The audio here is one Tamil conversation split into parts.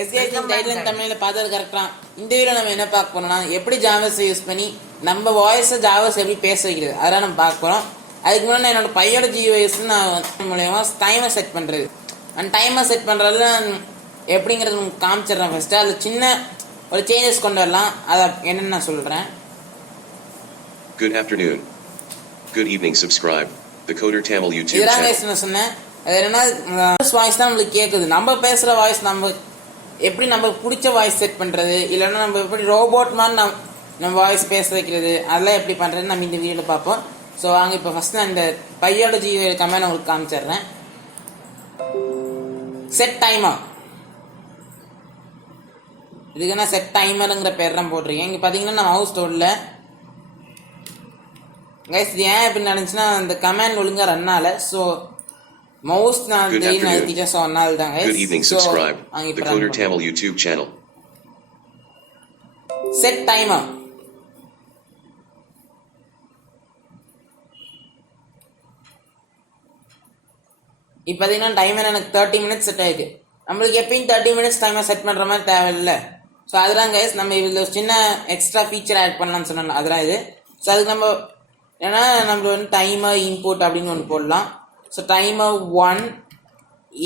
எஸ்கேஷன் டைட்டில் தமிழில் பார்த்தது கரெக்டாக. இந்த வீடியோ நம்ம என்ன பார்க்க போறோம்னா எப்படி ஜாவஸை யூஸ் பண்ணி நம்ம வாய்ஸை ஜாவஸ் எப்படி பேச வைக்கிறது அதெல்லாம் நம்ம பார்க்க போகிறோம். அதுக்கு முன்னாடி என்னோட பையோட ஜியோஎஸ் நான் மூலயமா டைமை செட் பண்ணுறது. அந்த டைமை செட் பண்ணுறது எப்படிங்கிறது உங்களுக்கு காமிச்சிடுறேன். ஃபஸ்ட்டு அதில் சின்ன ஒரு சேஞ்சஸ் கொண்டு வரலாம். அதை என்னென்னு நான் சொல்கிறேன். Good afternoon. Good evening. Subscribe the Coder Tamil YouTube இதெல்லாம் channel. guys நான் சொன்னேன். அது என்னன்னா வாய்ஸ் தான் நம்மளுக்கு கேட்குது. நம்ம பேசுகிற வாய்ஸ் நம்ம எப்படி நம்ம பிடிச்ச வாய்ஸ் செட் பண்ணுறது, இல்லைன்னா நம்ம எப்படி ரோபோட் மாதிரி நம்ம வாய்ஸ் பேச வைக்கிறது, அதெல்லாம் எப்படி பண்ணுறது நம்ம இந்த வீடியோவில் பார்ப்போம். ஸோ வாங்க இப்போ ஃபஸ்ட் நான் இந்த பையோட ஜியோ கமெண்ட் உங்களுக்கு காமிச்சிடுறேன். செட் டைமர், இதுக்கு நான் செட் டைமருங்கிற பேர் தான் போட்டிருக்கேன். இங்கே பார்த்தீங்கன்னா நம்ம ஹவுஸ் ஸ்டோரில் கைஸ் இது ஏன் எப்படி நடந்துச்சுன்னா அந்த கமெண்ட் ஒழுங்காக ரன் ஆகலை. ஸோ மவுஸ் நான் டீச்சர் சொன்னால் தான். Good evening. Subscribe the Coder Tamil YouTube channel. Set timer. இப்போ பார்த்தீங்கன்னா டைமர் எனக்கு 30 minutes செட் ஆயிருக்கு. நம்மளுக்கு எப்பயும் 30 minutes டைமர் செட் பண்ணுற மாதிரி தேவையில்லை. ஸோ அதெல்லாம் கைஸ் நம்ம இதில் ஒரு சின்ன எக்ஸ்ட்ரா ஃபீச்சர் ஆட் பண்ணலாம்னு சொன்னோம். அதெல்லாம் இது. ஸோ அதுக்கு நம்ம ஏன்னா நம்ம வந்து டைமர் இன்புட் அப்படின்னு ஒன்று போடலாம். So timer 1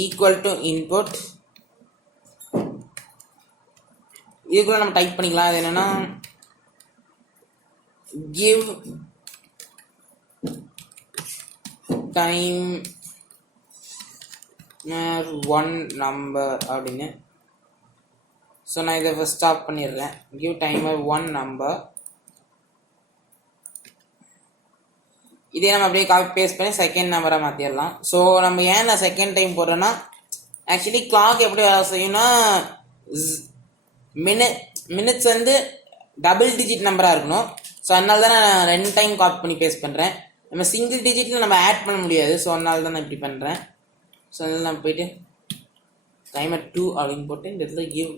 equal to input. இதுக்குள்ள நம்ம டைப் பண்ணிக்கலாம். அது என்னன்னா give timer 1 number அப்படின்னு. ஸோ நான் இதை ஃபஸ்ட் ஸ்டாப் பண்ணிடுறேன். give timer 1 number. இதே நம்ம அப்படியே காப்பி பேஸ்ட் பண்ணி செகண்ட் நம்பராக மாற்றிடலாம். ஸோ நம்ம ஏன் நான் செகண்ட் டைம் போடுறேன்னா ஆக்சுவலி கிளாக் எப்படி வேலை செய்யணும்னா மினிட்ஸ் வந்து டபுள் டிஜிட் நம்பராக இருக்கணும். ஸோ அதனால தான் நான் 2 டைம் காப்பி பண்ணி பேஸ்ட் பண்ணுறேன். நம்ம சிங்கிள் டிஜிட்டில் நம்ம ஆட் பண்ண முடியாது. ஸோ அதனால தான் நான் இப்படி பண்ணுறேன். ஸோ அதில் நான் போயிட்டு டைமர் 2 அப்படின்னு போட்டு இந்த இடத்துல கிவ்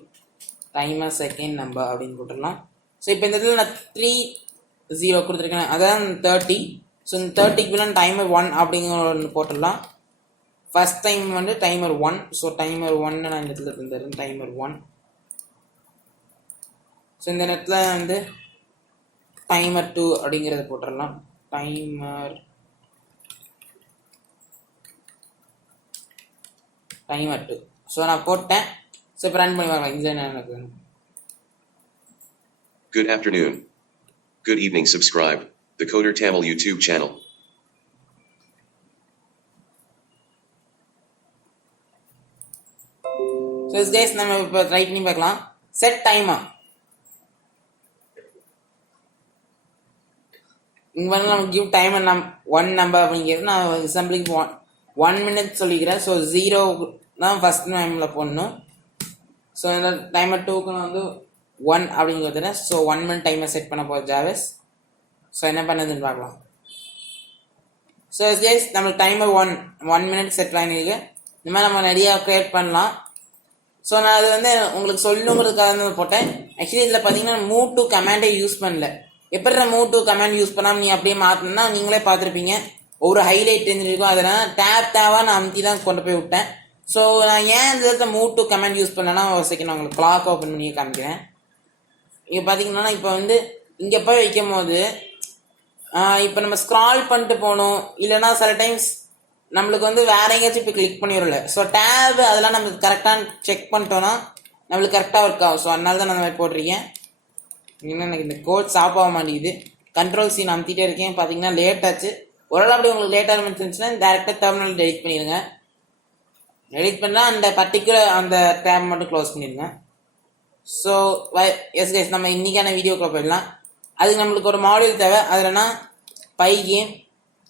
டைமர் செகண்ட் நம்பர் அப்படின்னு போட்டுடலாம். ஸோ இப்போ இந்த இடத்துல நான் 30 கொடுத்துருக்கேன், அதான் 30. ஸோ இந்த 30க்கு பிள்ளை டைமர் 1 அப்படிங்கிற ஒன்று போட்டுடலாம். ஃபஸ்ட் டைம் வந்து டைமர் 1. ஸோ டைமர் 1 நான் இந்த இடத்துல தந்துடுறேன். டைமர் 1. ஸோ இந்த இடத்துல வந்து டைமர் 2 அப்படிங்கிறத போட்டுடலாம். டைமர் 2. ஸோ நான் போட்டேன். ஸோ இப்போ ரன் பண்ணி பார்க்கலாம். இதில் என்ன நடக்குது. Good afternoon. Good evening. Subscribe the Coder Tamil YouTube channel. So guys நம்ம இப்போ ட்ரை பண்ணி பார்க்கலாம். Set timer. இங்கே வந்து நம்ம கிவ் டைமர் 1 நம்பர் அப்படிங்கிறது நான் எக்ஸாம்பிளுக்கு 1 minute சொல்லிக்கிறேன். ஸோ 0 தான் ஃபஸ்ட் டைமில் போடணும். ஸோ இந்த டைமர் 2க்கு நான் வந்து 1 அப்படின்னு கொடுத்துறேன். ஸோ 1 minute டைமர் செட் பண்ண போகிற ஜாவஸ். ஸோ என்ன பண்ணுதுன்னு பார்க்கலாம். ஸோ கேஸ் நம்மளுக்கு டைமர் 1 minute செட் ஆகிருக்கு. இந்த மாதிரி நம்ம நிறையா க்ரியேட் பண்ணலாம். ஸோ நான் அது வந்து உங்களுக்கு சொல்லணுங்கிறதுக்காக தான் போட்டேன். ஆக்சுவலி இதில் பார்த்தீங்கன்னா மூவ் டு கமாண்டே யூஸ் பண்ணல. எப்படி நான் மூவ் டு கமாண்ட் யூஸ் பண்ணாமல் நீ அப்படியே மாற்றணும்னா நீங்களே பார்த்துருப்பீங்க ஒரு ஹைலைட் தெரிஞ்சிருக்கும். அதனால் டேவாக நான் அமுத்தி தான் கொண்டு போய் விட்டேன். ஸோ நான் ஏன் இந்த இடத்துல மூவ் டு கமாண்ட் யூஸ் பண்ணேன்னா ஒரு செகண்ட் நான் உங்களுக்கு கிளாக் ஓப்பன் பண்ணி காமிக்கிறேன். இங்கே பார்த்தீங்கன்னா இப்போ வந்து இங்கே போய் வைக்கும் போது இப்போ நம்ம ஸ்க்ரால் பண்ணிட்டு போகணும், இல்லைன்னா சில டைம்ஸ் நம்மளுக்கு வந்து வேற எங்கேயாச்சும் இப்போ கிளிக் பண்ணிடல. ஸோ டேப் அதெல்லாம் நம்ம கரெக்டாக செக் பண்ணிட்டோன்னா நம்மளுக்கு கரெக்டாக ஒர்க் ஆகும். ஸோ அதனால தான் நான் அந்த மாதிரி போட்டிருக்கேன். இன்னும் எனக்கு இந்த கோட் ஸ்டாப் ஆக மாட்டேங்குது. கண்ட்ரோல் C நான் அமுத்திட்டே இருக்கேன். பார்த்தீங்கன்னா லேட் ஆச்சு. ஒரு அப்படி உங்களுக்கு லேட் ஆரம்பிச்சுன்னா டேரெக்டாக டெர்மினல் டெலிட் பண்ணிடுங்க. டெலிட் பண்ணால் அந்த பர்டிகுலர் அந்த டேப் மட்டும் க்ளோஸ் பண்ணிடுங்க. ஸோ எஸ் கைஸ் நம்ம இன்றைக்கான வீடியோக்குள்ள போயிடலாம். அதுக்கு நம்மளுக்கு ஒரு மாடியூல் தேவை. அதுலனா பைகேம்.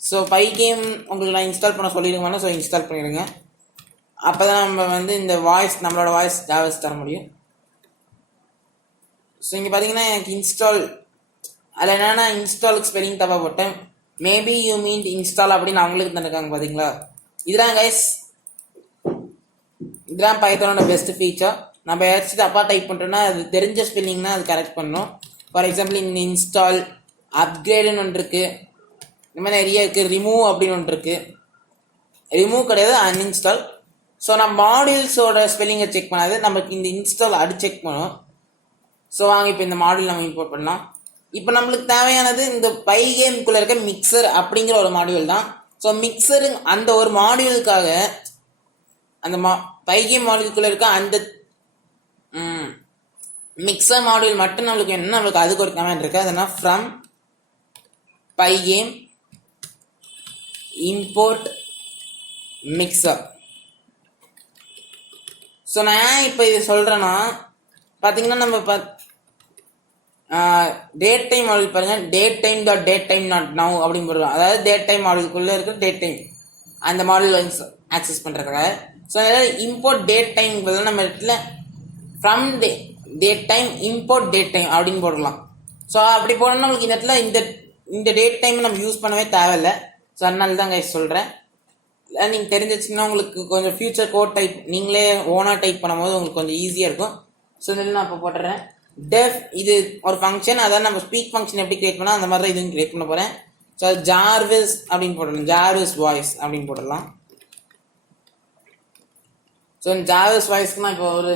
ஸோ பைகேம் உங்களுக்கு நான் இன்ஸ்டால் பண்ண சொல்லிடுங்க. ஸோ இன்ஸ்டால் பண்ணிடுங்க. அப்போ தான் நம்ம வந்து இந்த வாய்ஸ் நம்மளோட வாய்ஸ் ஜாவஸ் தர முடியும். ஸோ இங்கே பார்த்தீங்கன்னா எனக்கு இன்ஸ்டால் அதில் என்னென்னா இன்ஸ்டாலுக்கு ஸ்பெல்லிங் தப்பா போட்டேன். மேபி யூ மீன் இன்ஸ்டால் அப்படின்னு அவங்களுக்கு தந்துருக்காங்க. பார்த்தீங்களா, இதுதான் கைஸ், இதுதான் பைத்தானோட பெஸ்ட் ஃபீச்சர். நம்ம ஏதாச்சும் தப்பாக டைப் பண்ணுறோன்னா அது தெரிஞ்ச ஸ்பெல்லிங்னா அது கரெக்ட் பண்ணணும். ஃபார் எக்ஸாம்பிள் இந்த இன்ஸ்டால் அப்கிரேடுன்னு ஒன்று இருக்குது. இந்த மாதிரி நிறைய இருக்குது. ரிமூவ் அப்படின்னு ஒன்று இருக்குது. ரிமூவ் கிடையாது, அன்இன்ஸ்டால். ஸோ நான் மாடியூல்ஸோட ஸ்பெல்லிங்கை செக் பண்ணாது நமக்கு இந்த இன்ஸ்டால் அடி செக் பண்ணும். ஸோ வாங்க இப்போ இந்த மாடியூல் நம்ம இம்போர்ட் பண்ணலாம். இப்போ நம்மளுக்கு தேவையானது இந்த பைகேம்குள்ளே இருக்க மிக்சர் அப்படிங்கிற ஒரு மாடியூல் தான். ஸோ மிக்சரு அந்த ஒரு மாடியூலுக்காக அந்த பைகேம் மாடியூலுக்குள்ளே இருக்க அந்த மிக்சர் மாடியூல் மட்டும் நம்மளுக்கு என்ன நம்மளுக்கு அதுக்கு ஒரு கமெண்ட் இருக்கு. அதனால் from pygame import mixer. So நான் இப்போ இது சொல்கிறேன்னா பார்த்தீங்கன்னா நம்ம டேட் டைம் மாடியூல் பாருங்கள், date time dot date time dot now அப்படின்னு போடுறோம். அதாவது டேட் டைம் மாடியூலுக்குள்ளே இருக்கிற டேட் டைம் அந்த மாடியூல் ஆக்சஸ் பண்ணுறதுக்காக. ஸோ அதாவது இம்போர்ட் டேட் டைம் பதிலாக நம்ம இடத்துல from date time import date time அப்படின்னு போடலாம். ஸோ அப்படி போடணும்னா நம்மளுக்கு இந்த இடத்துல இந்த டேட் டைம் நம்ம யூஸ் பண்ணவே தேவையில்லை. ஸோ அதனால தான் கைஸ் சொல்கிறேன். நீங்கள் தெரிஞ்சிச்சிங்கன்னா உங்களுக்கு கொஞ்சம் ஃபியூச்சர் கோட் டைப் நீங்களே ஓனாக டைப் பண்ணும்போது உங்களுக்கு கொஞ்சம் ஈஸியாக இருக்கும். ஸோ இதில் நான் இப்போ போட்டுறேன் டெஃப். இது ஒரு ஃபங்க்ஷன், அதாவது நம்ம ஸ்பீக் ஃபங்க்ஷன் எப்படி கிரியேட் பண்ணால் அந்த மாதிரி தான் இதுவும் கிரியேட் பண்ண போகிறேன். ஸோ ஜார்விஸ் அப்படின்னு போடலாம், ஜார்விஸ் வாய்ஸ் அப்படின்னு போடலாம். ஸோ ஜார்விஸ் வாய்ஸ்க்கு நான் இப்போ ஒரு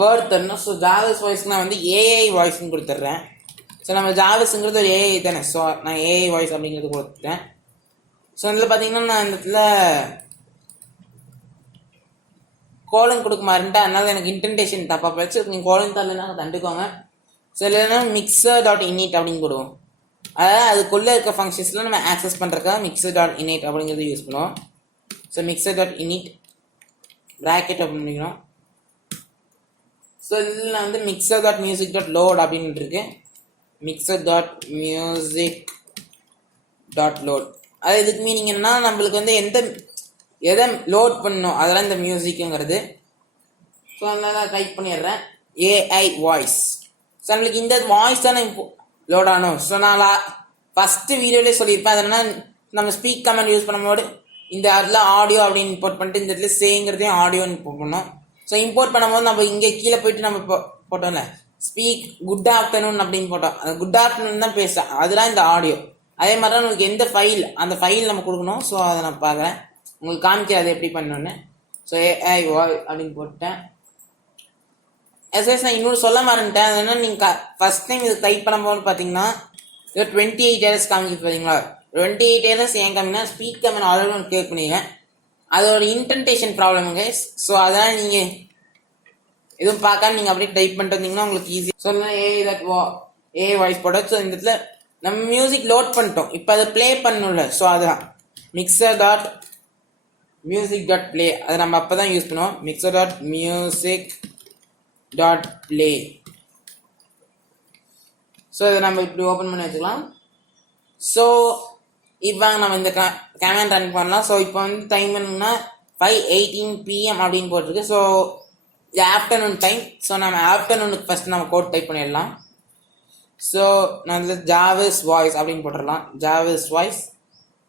வேர்ட் தரணும். ஸோ ஜார்விஸ் வாய்ஸ்க்கு நான் வந்து ஏஐ வாய்ஸ்ன்னு கொடுத்துட்றேன். ஸோ நம்ம ஜார்விஸ்ங்கிறது ஒரு ஏஐ தானே, ஸோ நான் ஏஐ வாய்ஸ் அப்படிங்கிறது கொடுத்துட்டேன். ஸோ இதில் பார்த்தீங்கன்னா நான் இந்த இடத்துல கோலன் கொடுக்க மாட்டேன், அதனால எனக்கு இன்டென்டேஷன் தப்பாக போயிடுச்சு. நீங்கள் கோலன் தரலைன்னா தண்டுக்கோங்க. ஸோ இல்லைன்னா மிக்சர் டாட் இனிட் அப்படின்னு போடுவோம். அதாவது அதுக்குள்ளே இருக்க ஃபங்க்ஷன்ஸில் நம்ம ஆக்சஸ் பண்ணுறதுக்காக மிக்சர் டாட் இனிட் அப்படிங்கிறது யூஸ் பண்ணுவோம். So mixer dot init bracket open பண்ணிக்கிறோம். ஸோ இதில் வந்து mixer dot music dot load அப்படின்னு இருக்கு. Mixer dot music dot load அது இதுக்கு மீனிங் என்னன்னா நம்மளுக்கு வந்து எதை லோட் பண்ணணும் அதெல்லாம் இந்த மியூசிக்குங்கிறது. ஸோ அதனால் டைப் பண்ணிடுறேன் ஏஐ வாய்ஸ். ஸோ நம்மளுக்கு இந்த வாய்ஸ் தானே லோட் ஆகணும். ஸோ நான் ஃபஸ்ட்டு வீடியோலேயே சொல்லியிருப்பேன். அதனால் நம்ம ஸ்பீக் கமெண்ட் யூஸ் பண்ணும்போது இந்த இடத்துல ஆடியோ அப்படின்னு இம்போர்ட் பண்ணிட்டு இந்த இடத்துல சேங்கிறதையும் ஆடியோன்னு இம்போர்ட் பண்ணோம். ஸோ இம்போர்ட் பண்ணும்போது நம்ம இங்கே கீழே போயிட்டு நம்ம போட்டோம்ல ஸ்பீக் குட் ஆஃப்டர்நூன் அப்படின்னு போட்டோம். அந்த குட் ஆஃப்டர்நூன் தான் பேசுகிறேன், அதெல்லாம் இந்த ஆடியோ. அதே மாதிரி தான் உங்களுக்கு எந்த ஃபைல் அந்த ஃபைல் நம்ம கொடுக்கணும். ஸோ அதை நான் பார்க்குறேன், உங்களுக்கு காமிக்காது எப்படி பண்ணணுன்னு. ஸோ ஏஐ வாய் அப்படின்னு போட்டேன். எஸ்எஸ் நான் இன்னொரு சொல்ல மாறேன்ட்டேன். அது என்ன, நீங்கள் ஃபஸ்ட் டைம் இது டைப் பண்ணும்போது பார்த்தீங்கன்னா இது 28 errors காமிக்குது பார்த்தீங்களா. 28 errors ஏன் காமினா ஸ்பீக் கமெண்ட் ஆல்ரெடி ஒன்று கிளியர் பண்ணிங்க, அது ஒரு இன்டென்டேஷன் ப்ராப்ளமுங்க. ஸோ அதனால் நீங்கள் எதுவும் பார்க்காம நீங்கள் அப்படியே டைப் பண்ணிட்டு வந்தீங்கன்னா உங்களுக்கு ஈஸி. ஸோ ஏ வாய்ஸ் போட. ஸோ இந்த இடத்துல நம்ம மியூசிக் லோட் பண்ணிட்டோம், இப்போ அதை ப்ளே பண்ணணும்ல. ஸோ அதுதான் mixer dot music dot play, அதை நம்ம அப்போ தான் யூஸ் பண்ணுவோம். Mixer dot music dot play. So இதை நம்ம இப்படி ஓப்பன் பண்ணி வச்சுக்கலாம். ஸோ இப்போ நம்ம இந்த கமெண்ட் ரன் பண்ணலாம். ஸோ இப்போ வந்து டைம் என்னன்னா 5:18 PM அப்படின்னு போட்டிருக்கு. ஸோ இது ஆஃப்டர்நூன் டைம். ஸோ நம்ம ஆஃப்டர்நூனுக்கு ஃபஸ்ட் நம்ம கோட் டைப் பண்ணிடலாம். ஸோ நான் இதில் ஜாவிஸ் வாய்ஸ் அப்படின்னு போட்டுடலாம், ஜாவிஸ் வாய்ஸ்.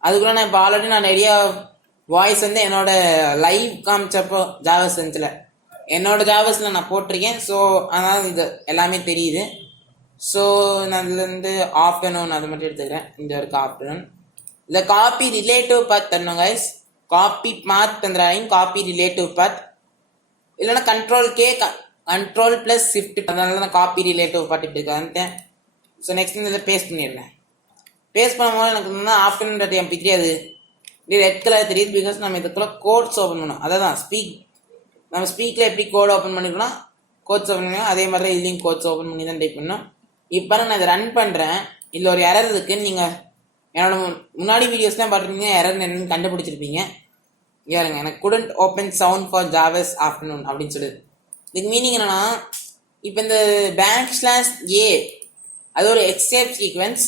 அதுக்குள்ள நான் இப்போ ஆல்ரெடி நான் நிறைய வாய்ஸ் வந்து என்னோட லைவ் காமிச்சப்போ ஜாவிஸ் சென்ஸில் என்னோட ஜாவிஸில் நான் போட்டிருக்கேன். ஸோ அதனால் இது எல்லாமே தெரியுது. ஸோ நான் இதுலேருந்து ஆஃப்டர்நூன் அதை மட்டும் எடுத்துக்கிறேன். இந்த இருக்க ஆஃப்டர்நூன் இல்லை காப்பி ரிலேட்டிவ் பாத் தரணும் கைஸ். காப்பி மாத் தந்துடாங்க, காப்பி ரிலேட்டிவ் பாத் இல்லைன்னா கண்ட்ரோல் ப்ளஸ் ஷிஃப்ட். அதனால தான் காப்பி ரிலேட்டிவ் பாத் இப்படி இருக்கான்ட்டேன். ஸோ நெக்ஸ்ட் இதில் பேஸ்ட் பண்ணிடுறேன். பேஸ்ட் பண்ணும்போது எனக்கு வந்து ஆஃப்டர்நூன் டாட் MP3 அது ரெட் கலர் தெரியுது, பிகாஸ் நம்ம இதுக்குள்ள கோட்ஸ் ஓப்பன் பண்ணோம். அதான் நம்ம ஸ்பீக்கில் எப்படி கோட் ஓப்பன் பண்ணிக்கலாம், கோட்ஸ் ஓப்பன் பண்ணிக்கலாம், அதே மாதிரி தான் இதுலேயும் கோட்ஸ் ஓப்பன் பண்ணி தான் டைப் பண்ணோம். இப்போ நான் இதை ரன் பண்ணுறேன். இதில் ஒரு எரர் இருக்குன்னு நீங்கள் என்னோட முன்னாடி வீடியோஸ்லாம் பார்த்துருந்தீங்க, எரர் என்னன்னு கண்டுபிடிச்சிருப்பீங்க. ஏறுங்க எனக்கு couldn't open sound for Jarvis afternoon அப்படின்னு சொல்லுது. இதுக்கு மீனிங் என்னன்னா, இப்போ இந்த \a அது ஒரு escape sequence.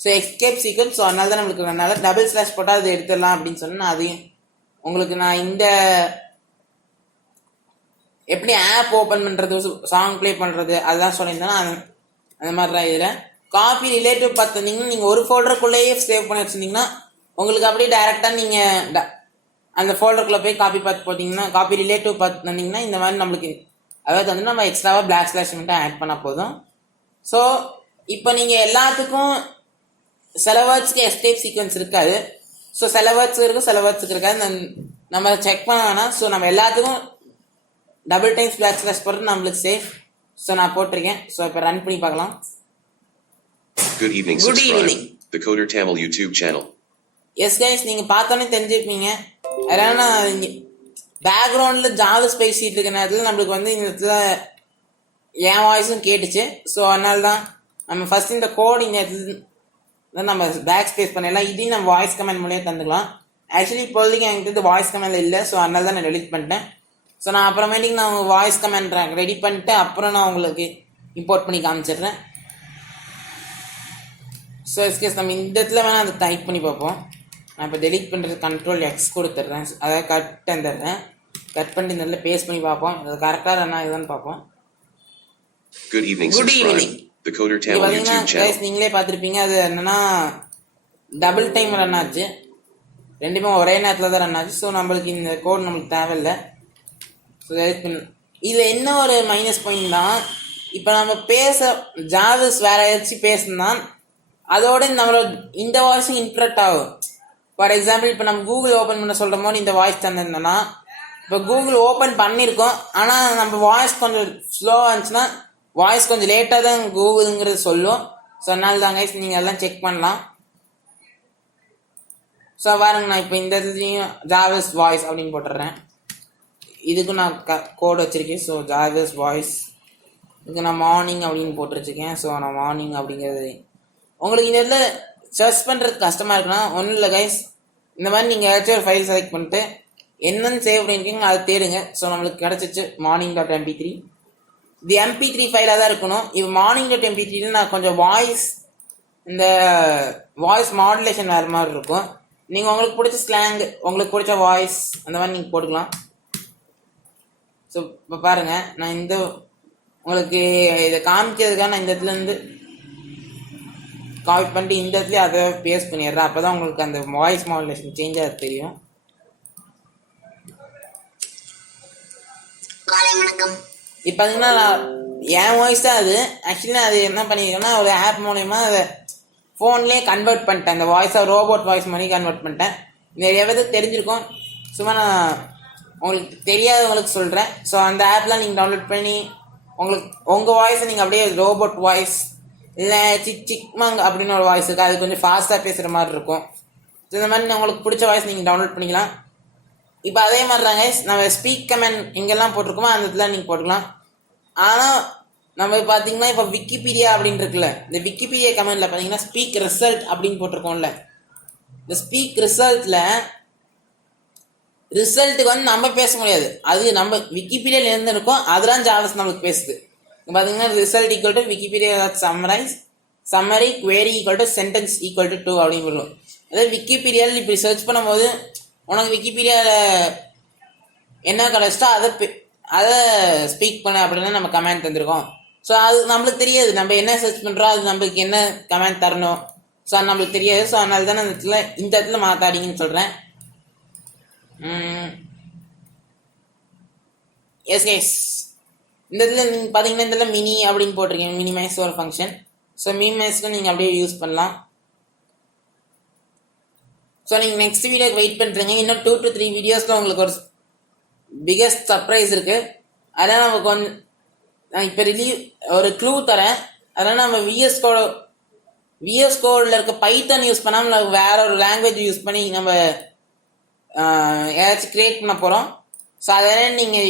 So escape sequence. So அதனால தான் நம்மளுக்கு அதனால டபுள் ஸ்லாஷ் போட்டால் அது எடுத்துடலாம் அப்படின்னு சொன்னால் அதையும் உங்களுக்கு நான் இந்த எப்படி ஆப் ஓப்பன் பண்ணுறது, சாங் ப்ளே பண்ணுறது அதெல்லாம் சொல்லியிருந்தேன்னா அந்த மாதிரி தான். இதில் காப்பி ரிலேட்டிவ் பார்த்துருந்தீங்கன்னா நீங்கள் ஒரு ஃபோல்டருக்குள்ளேயே சேவ் பண்ணி வச்சுருந்தீங்கன்னா உங்களுக்கு அப்படியே டைரெக்டாக நீங்கள் அந்த ஃபோல்டருக்குள்ளே போய் காப்பி பார்த்து போட்டிங்கன்னா, காப்பி ரிலேட்டிவ் பார்த்துருந்தீங்கன்னா இந்த மாதிரி நம்மளுக்கு அதாவது வந்து நம்ம எக்ஸ்ட்ராவாக பிளாக் ஸ்லாஷ் மட்டும் ஆட் பண்ணால் போதும். ஸோ இப்போ நீங்கள் எல்லாத்துக்கும் சில வேர்ட்ஸ்க்கு எஸ்கேப் சீக்வன்ஸ் இருக்காது. ஸோ சில வேர்ட்ஸ் இருக்கும், சில வேர்ட்ஸுக்கு இருக்காது. நம்ம செக் பண்ண வேணாம். ஸோ நம்ம எல்லாத்துக்கும் டபுள் டைம்ஸ் பேக்ஸ்லாஷ் போட்டு நம்மளுக்கு சேஃப். ஸோ நான் போட்டிருக்கேன். ஸோ இப்போ ரன் பண்ணி பார்க்கலாம். Good evening. Good Subscribe evening. the Coder Tamil YouTube channel. S guys, நீங்கள் பார்த்தோன்னே தெரிஞ்சுருப்பீங்க. அதனால் பேக்ரவுண்டில் ஜாவஸ் பேசிகிட்டு இருக்க நேரத்தில் நம்மளுக்கு வந்து இந்த இடத்துல என் வாய்ஸும் கேட்டுச்சு. ஸோ அதனால தான் நம்ம ஃபஸ்ட் இந்த கோட் இந்த இடத்துல நம்ம பேக் ஸ்பேஸ் பண்ணிடலாம். இதையும் நம்ம வாய்ஸ் கமெண்ட் மூலியம் தந்துக்கலாம். ஆக்சுவலி இப்போதைக்கு என்கிட்ட வாய்ஸ் கமெண்ட் இல்லை. ஸோ அதனால தான் நான் டெலிட் பண்ணிட்டேன். ஸோ நான் அப்புறமேட்டுக்கு நான் வாய்ஸ் கமெண்ட் ரெடி பண்ணிட்டு அப்புறம் நான் உங்களுக்கு இம்போர்ட் பண்ணி காமிச்சிடுறேன். ஸோ எஸ்கேஸ் நம்ம இந்த இடத்துல வேணால் அதை டைப் பண்ணி பார்ப்போம். நான் இப்போ டெலிட் பண்ணுறது Ctrl X கொடுத்துட்றேன். அதாவது கட் தந்துடுறேன். கட் பண்ணி இந்த இடத்துல பேஸ்ட் பண்ணி பார்ப்போம். அது கரெக்டாக ரன் ஆகுதுன்னு பார்ப்போம். Good evening. Good Subscribe evening. the Coder இது Tamil பார்த்தீங்கன்னா YouTube channel. கைஸ் நீங்களே பார்த்துருப்பீங்க. அது என்னன்னா டபுள் டைம் ரன் ஆச்சு. ரெண்டுமே ஒரே நேரத்தில் தான் ரன் ஆச்சு. ஸோ நம்மளுக்கு இந்த கோட் நம்மளுக்கு தேவையில்லை. ஸோ இதில் என்ன ஒரு மைனஸ் பாயிண்ட் தான், இப்போ நம்ம ஜாவஸ் வேற ஏதாச்சும் பேசுனா அதோட நம்மளோட இந்த வாய்ஸும் இன்ட்ரக்ட் ஆகும். ஃபார் எக்ஸாம்பிள் இப்போ நம்ம கூகுள் ஓப்பன் பண்ண சொல்கிற போது இந்த வாய்ஸ் தந்திருந்தோன்னா, இப்போ கூகுள் ஓப்பன் பண்ணியிருக்கோம், ஆனால் நம்ம வாய்ஸ் கொஞ்சம் ஸ்லோவாக இருந்துச்சுன்னா வாய்ஸ் கொஞ்சம் லேட்டாக தான் கூகுளுங்கிறது சொல்லும். ஸோ அதனால தான் கைஸ் நீங்கள் எல்லாம் செக் பண்ணலாம். ஸோ பாருங்க, நான் இப்போ இந்த இதுலேயும் ஜாவஸ் வாய்ஸ் அப்படின்னு போட்டுடுறேன். இதுக்கும் நான் கோட் வச்சுருக்கேன். ஸோ ஜாவஸ் வாய்ஸ் இதுக்கு நான் மார்னிங் அப்படின்னு போட்டு வச்சுருக்கேன். ஸோ நான் மார்னிங் அப்படிங்கிறது உங்களுக்கு இந்த இடத்துல சர்ச் பண்ணுறது கஷ்டமாக இருக்குன்னா ஒன்றும் இல்லை கைஸ், இந்த மாதிரி நீங்கள் ஏதாச்சும் ஒரு ஃபைல் செலக்ட் பண்ணிட்டு என்னென்னு சேவ் பண்ணியிருக்கீங்க அதை தேடுங்க. ஸோ நம்மளுக்கு கிடச்சிச்சு morning.mp3. இது mp3 ஃபைலாக தான் இருக்கணும். இப்போ morning.mp3 நான் கொஞ்சம் இந்த வாய்ஸ் மாடுலேஷன் வேறு மாதிரி இருக்கும். நீங்கள் உங்களுக்கு பிடிச்ச ஸ்லாங், உங்களுக்கு பிடிச்ச வாய்ஸ் அந்த மாதிரி நீங்கள் போட்டுக்கலாம். ஸோ இப்போ பாருங்கள், நான் உங்களுக்கு இதை காமிக்கிறதுக்காக நான் இந்த இடத்துலேருந்து காப்பி பண்ணிட்டு இந்த இடத்துல அதை பேஸ்ட் பண்ணிடுறேன். அப்போ தான் உங்களுக்கு அந்த வாய்ஸ் மாடுலேஷன் சேஞ்ச் ஆக தெரியும். இப்போ பார்த்தீங்கன்னா என் வாய்ஸ் தான் அது. ஆக்சுவலி நான் அது என்ன பண்ணியிருக்கேன்னா ஒரு ஆப் மூலயமா அதை ஃபோன்லேயே கன்வெர்ட் பண்ணிட்டேன். அந்த வாய்ஸை ரோபோட் வாய்ஸ் மாதிரி கன்வெர்ட் பண்ணிட்டேன். நிறைய பேருக்கு தெரிஞ்சிருக்கும், சும்மா நான் உங்களுக்கு தெரியாதவங்களுக்கு சொல்கிறேன். ஸோ அந்த ஆப்லாம் நீங்கள் டவுன்லோட் பண்ணி உங்கள் வாய்ஸை நீங்கள் அப்படியே ரோபோட் வாய்ஸ் இல்லை சிக்மாங் அப்படின்னு ஒரு வாய்ஸ் இருக்குது, அது கொஞ்சம் ஃபாஸ்ட்டாக பேசுகிற மாதிரி இருக்கும். ஸோ இந்த மாதிரி உங்களுக்கு பிடிச்ச வாய்ஸ் நீங்கள் டவுன்லோட் பண்ணிக்கலாம். இப்போ அதே மாதிரி தாங்க நம்ம ஸ்பீக் கமெண்ட் எங்கெல்லாம் போட்டிருக்கோமோ அந்த இடத்துல நீங்கள் போட்டுக்கலாம். ஆனால் நம்ம பார்த்தீங்கன்னா இப்போ விக்கிபீடியா அப்படின்னு இருக்குல்ல, இந்த விக்கிபீடியா கமெண்டில் பார்த்தீங்கன்னா ஸ்பீக் ரிசல்ட் அப்படின்னு போட்டிருக்கோம்ல, இந்த ஸ்பீக் ரிசல்ட்டுக்கு வந்து நம்ம பேச முடியாது. அது நம்ம விக்கிபீடியாவில் இருந்து இருக்கோம், அதெல்லாம் ஜாவஸ் நம்மளுக்கு பேசுது. பார்த்தீங்கன்னா result equal to Wikipedia summary query equal to sentence equal to 2 அப்படின்னு சொல்லுவோம். அதாவது விக்கிபீடியாவில் இப்படி சர்ச் பண்ணும்போது உனக்கு விக்கிபீடியாவில் என்ன கிடைச்சிட்டோ அதை ஸ்பீக் பண்ண அப்படின்னு நம்ம கமெண்ட் தந்திருக்கோம். ஸோ அது நம்மளுக்கு தெரியாது, நம்ம என்ன சர்ச் பண்ணுறோம் அது நம்மளுக்கு என்ன கமெண்ட் தரணும். ஸோ அது நம்மளுக்கு தெரியாது. ஸோ அதனால தானே இந்த இடத்துல மாத்தாடிங்கன்னு சொல்கிறேன். எஸ் கைஸ், இந்த இதில் நீங்கள் பார்த்தீங்கன்னா இந்த இதில் மினி அப்படின்னு போட்டிருக்கீங்க, மினிமைஸ் ஒரு ஃபங்க்ஷன். ஸோ மினிமைஸ்க்கு நீங்கள் அப்படியே யூஸ் பண்ணலாம். ஸோ நீங்கள் நெக்ஸ்ட் வீடியோக்கு வெயிட் பண்ணுறீங்க. இன்னும் 2 to 3 வீடியோஸில் உங்களுக்கு ஒரு பிகஸ்ட் சர்ப்ரைஸ் இருக்குது. அதனால் நம்ம கொஞ்சம் நான் இப்போ ஒரு க்ளூ தரேன். அதனால் நம்ம விஎஸ் கோடில் இருக்க பைத்தான் யூஸ் பண்ணாமல் நம்ம வேற ஒரு லாங்குவேஜ் யூஸ் பண்ணி நம்ம ஏதாச்சும் க்ரியேட் பண்ண போகிறோம். ஸோ அதனால் நீங்கள்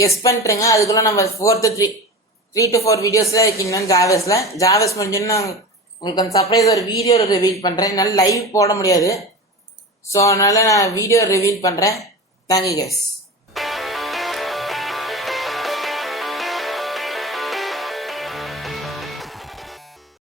கெஸ் பண்ணிட்டுருங்க. அதுக்குள்ளே நம்ம 3 to 4 வீடியோஸில் இருக்கீங்கன்னு ஜாவஸ் முடிஞ்சுன்னு உங்களுக்கு அந்த சர்ப்ரைஸ் ஒரு வீடியோ ரிவீல் பண்ணுறேன். என்னால் லைவ் போட முடியாது. ஸோ அதனால் நான் வீடியோ ரிவீல் பண்ணுறேன். Thank you guys.